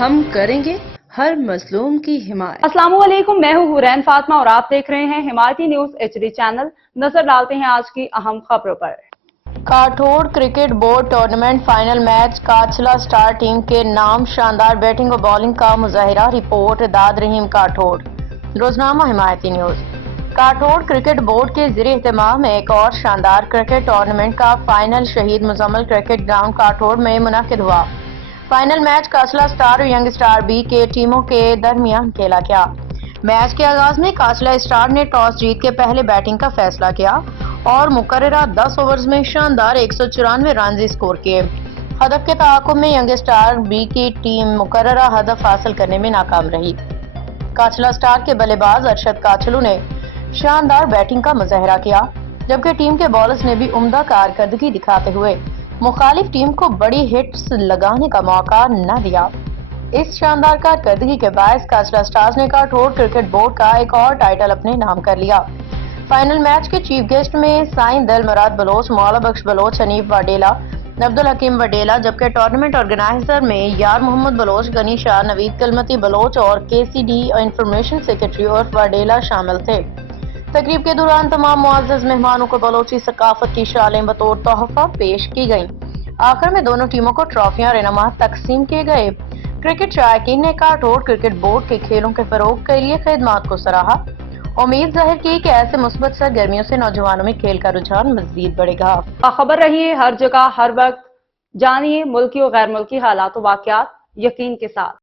ہم کریں گے ہر مظلوم کی حمایت۔ السلام علیکم، میں ہوں حورین فاطمہ اور آپ دیکھ رہے ہیں حمایتی نیوز HD چینل۔ نظر ڈالتے ہیں آج کی اہم خبروں پر۔ Kathor cricket board tournament final match کاچلا سٹار ٹیم کے نام شاندار بیٹنگ و بالنگ کا مظاہرہ۔ رپورٹ داد رحیم کاٹھوڑ۔ روزنامہ حمایتی نیوز۔ کاٹھوڑ کرکٹ بورڈ کے زیر اہتمام ایک اور شاندار کرکٹ ٹورنامنٹ کا فائنل شہید مزمل کرکٹ گراؤنڈ کاٹھوڑ میں منعقد ہوا۔ فائنل میچ کاچلا سٹار اور ینگ سٹار بی کے ٹیموں کے درمیان کھیلا گیا۔ میچ کے آغاز میں کاچلا سٹار نے ٹاس جیت کے پہلے بیٹنگ کا فیصلہ کیا اور مقررہ 10 اوورز میں شاندار 194 رنز اسکور کیے۔ ہدف کے تعاقب میں ینگ سٹار بی کی ٹیم مقررہ ہدف حاصل کرنے میں ناکام رہی۔ کاچلا سٹار کے بلے باز ارشد کاچلو نے شاندار بیٹنگ کا مظاہرہ کیا، جبکہ ٹیم کے بالرز نے بھی عمدہ کارکردگی دکھاتے ہوئے مخالف ٹیم کو بڑی ہٹس لگانے کا موقع نہ دیا۔ اس شاندار کارکردگی کے باعث کاچلا سٹارز نے کاٹھوڑ کرکٹ بورڈ کا ایک اور ٹائٹل اپنے نام کر لیا۔ فائنل میچ کے چیف گیسٹ میں سائیں دل مراد بلوچ، مولا بخش بلوچ، حنیف واڈیلا، عبدالحکیم وڈیلا، جبکہ ٹورنامنٹ آرگنائزر میں یار محمد بلوچ، غنی شاہ، نوید کلمتی بلوچ اور KCD انفارمیشن سیکرٹری عرف واڈیلا شامل تھے۔ تقریب کے دوران تمام معزز مہمانوں کو بلوچی ثقافت کی شالیں بطور تحفہ پیش کی گئیں۔ آخر میں دونوں ٹیموں کو ٹرافیاں اور انعامات تقسیم کیے گئے۔ کرکٹ شائقین نے کاٹھوڑ کرکٹ بورڈ کے کھیلوں کے فروغ کے لیے خدمات کو سراہا۔ امید ظاہر کی کہ ایسے مثبت سرگرمیوں سے نوجوانوں میں کھیل کا رجحان مزید بڑھے گا۔ باخبر رہیے ہر جگہ ہر وقت، جانیے ملکی و غیر ملکی حالات و واقعات یقین کے ساتھ۔